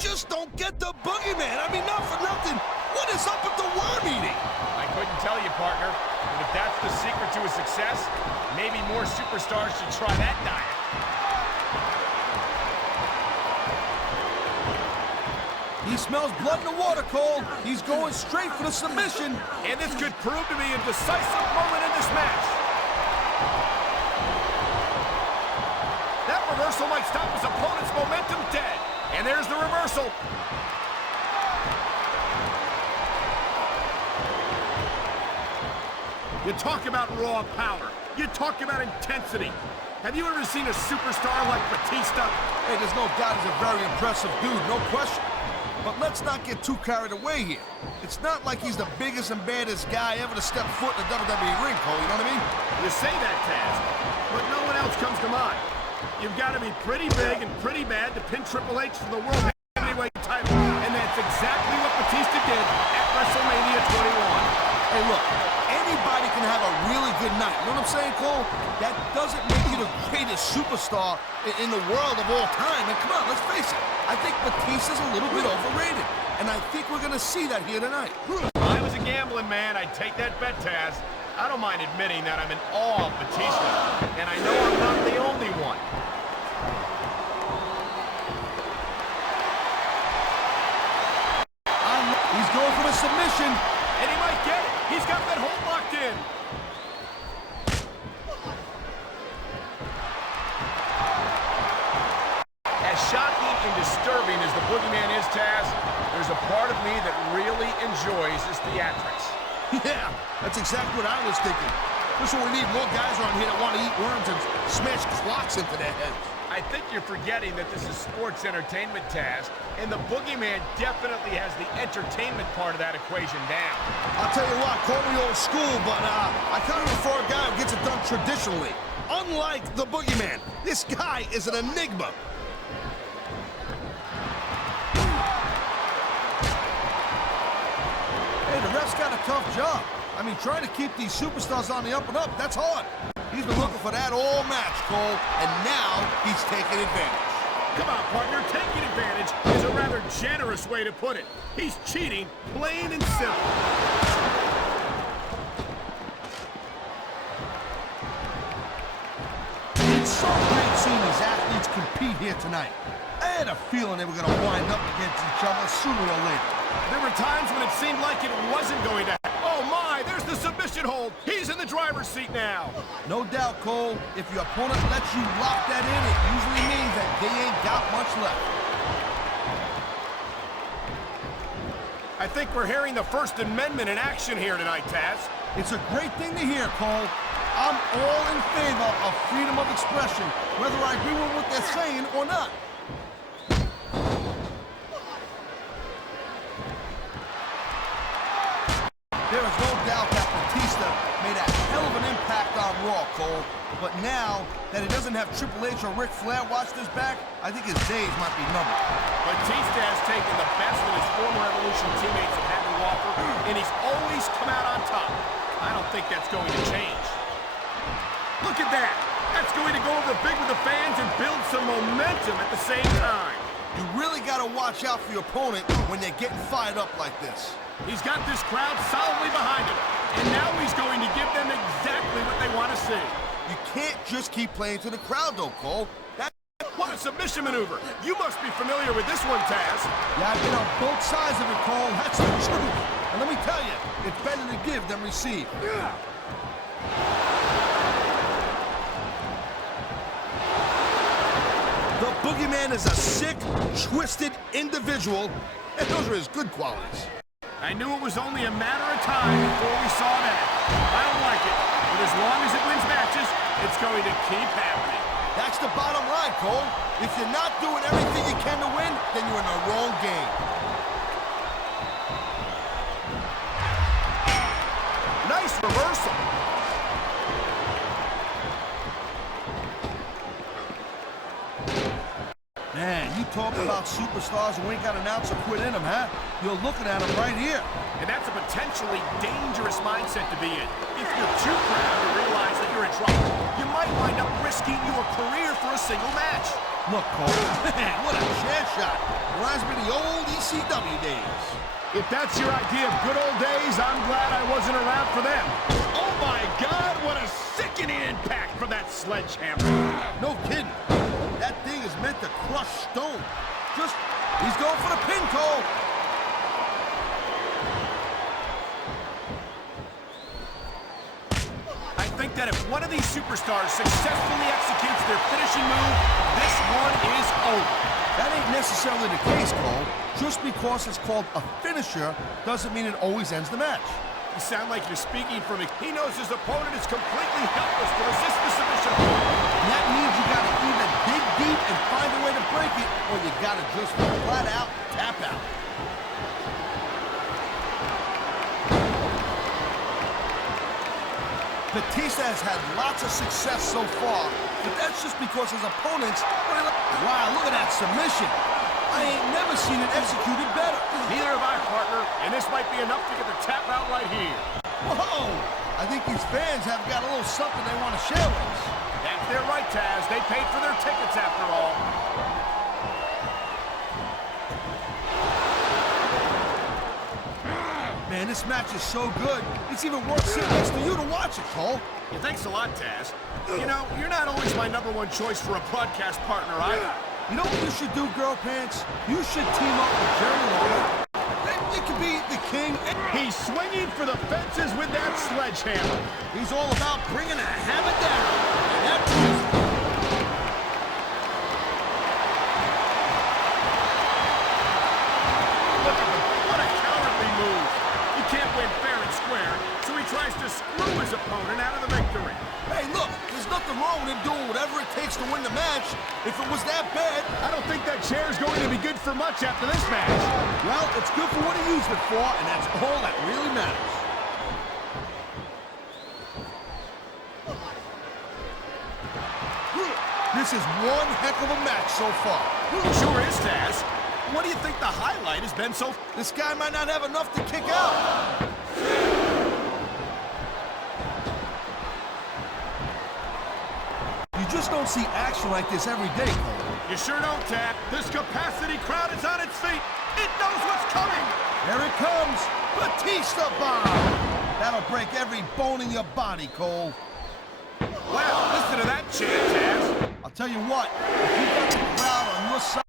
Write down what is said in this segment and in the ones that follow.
just don't get the Boogeyman. I mean, not for nothing. What is up with the worm eating? I couldn't tell you, partner. But if that's the secret to his success, maybe more superstars should try that diet. He smells blood in the water, Cole. He's going straight for the submission. And this could prove to be a decisive moment in this match. That reversal might stop his opponent's momentum dead. And there's the reversal. You talk about raw power. You talk about intensity. Have you ever seen a superstar like Batista? Hey, there's no doubt he's a very impressive dude, no question. But let's not get too carried away here. It's not like he's the biggest and baddest guy ever to step foot in the WWE ring, Cole, you know what I mean? You say that, Taz, but no one else comes to mind. You've got to be pretty big and pretty bad to pin Triple H for the World Heavyweight title. And that's exactly what Batista did at WrestleMania 21. Hey, look, anybody can have a really good night. You know what I'm saying, Cole? That doesn't make you the greatest superstar in the world of all time. And come on, let's face it. I think Batista's a little bit overrated. And I think we're going to see that here tonight. If I was a gambling man, I'd take that bet, Taz. I don't mind admitting that I'm in awe of Batista. And I know I'm not the only one. He's going for the submission. And he might get it. He's got that hold locked in. As shocking and disturbing as the Boogeyman is, Taz, there's a part of me that really enjoys his theatrics. Yeah, that's exactly what I was thinking. That's what we need, more guys around here that want to eat worms and smash clocks into their heads. I think you're forgetting that this is sports entertainment, Taz, and the Boogeyman definitely has the entertainment part of that equation down. I'll tell you what, call me old school, but I kind of prefer a guy who gets it done traditionally. Unlike the Boogeyman, this guy is an enigma. Hey, the ref's got a tough job. I mean, trying to keep these superstars on the up and up, that's hard. He's been looking for that all match, Cole, and now he's taking advantage. Come on, partner, taking advantage is a rather generous way to put it. He's cheating, plain and simple. It's so great seeing these athletes compete here tonight. I had a feeling they were going to wind up against each other sooner or later. There were times when it seemed like it wasn't going to happen. Oh my, there's the submission hold. He's in the driver's seat now. No doubt, Cole, if your opponent lets you lock that in, it usually means that they ain't got much left. I think we're hearing the First Amendment in action here tonight, Taz. It's a great thing to hear, Cole. I'm all in favor of freedom of expression, whether I agree with what they're saying or not. There is no doubt that Batista made a hell of an impact on Raw, Cole. But now that he doesn't have Triple H or Ric Flair watching his back, I think his days might be numbered. Batista has taken the best that his former Evolution teammates have had to offer, and he's always come out on top. I don't think that's going to change. Look at that. That's going to go over big with the fans and build some momentum at the same time. You really got to watch out for your opponent when they're getting fired up like this. He's got this crowd solidly behind him, and now he's going to give them exactly what they want to see. You can't just keep playing to the crowd, though, Cole. What a submission maneuver. You must be familiar with this one, Taz. Yeah, I've been on both sides of it, Cole. That's the truth. And let me tell you, it's better to give than receive. Yeah. The Boogeyman is a sick, twisted individual, and those are his good qualities. I knew it was only a matter of time before we saw that. I don't like it, but as long as it wins matches, it's going to keep happening. That's the bottom line, Cole. If you're not doing everything you can to win, then you're in the wrong game. Nice reversal. Man, you talk about superstars who ain't got an ounce of quit in them, huh? You're looking at them right here. And that's a potentially dangerous mindset to be in. If you're too proud to realize that you're in trouble, you might wind up risking your career for a single match. Look, Cole, man, what a chair shot. Reminds me of the old ECW days. If that's your idea of good old days, I'm glad I wasn't around for them. Oh my God, what a sickening impact for that sledgehammer. No kidding. That thing is meant to crush stone. He's going for the pin, Cole. I think that if one of these superstars successfully executes their finishing move, this one is over. That ain't necessarily the case, Cole. Just because it's called a finisher doesn't mean it always ends the match. You sound like you're speaking from it. He knows his opponent is completely helpless to resist the submission. And that means you gotta either dig deep and find a way to break it, or you gotta just flat out tap out. Batista has had lots of success so far, but that's just because his opponents... Wow, look at that submission. I ain't never seen it executed better. Neither have I, partner, and this might be enough to get the tap out right here. Whoa! I think these fans have got a little something they want to share with us. That's their right, Taz. They paid for their tickets after all. Man, this match is so good, it's even worth sitting next to you to watch it, Cole. Yeah, thanks a lot, Taz. You know, you're not always my #1 choice for a broadcast partner, either. You know what you should do, Girl Pants? You should team up with Jerry Lawler. You could be the king. He's swinging for the fences with that sledgehammer. He's all about bringing a hammer down. And that's... Look at him. What a cowardly move. You can't win fair and square, so he tries to screw his opponent out of the victory. Hey, look, there's nothing wrong with him doing whatever it takes to win the match. If it was that bad... I don't think that chair is going to be good for much after this match. Well, it's good for what he used it for, and that's all that really matters. This is one heck of a match so far. Sure is, Taz. What do you think the highlight has been so... This guy might not have enough to kick out. You just don't see action like this every day, Cole. You sure don't, Taz. This capacity crowd is on its feet. It knows what's coming. Here it comes. Batista bomb. That'll break every bone in your body, Cole. Well, listen to that chant, Taz. I'll tell you what, if you got the crowd on your side...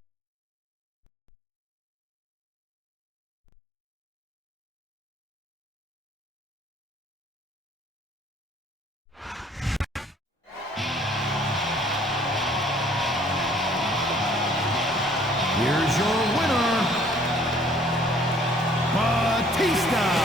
Here's your winner, Batista.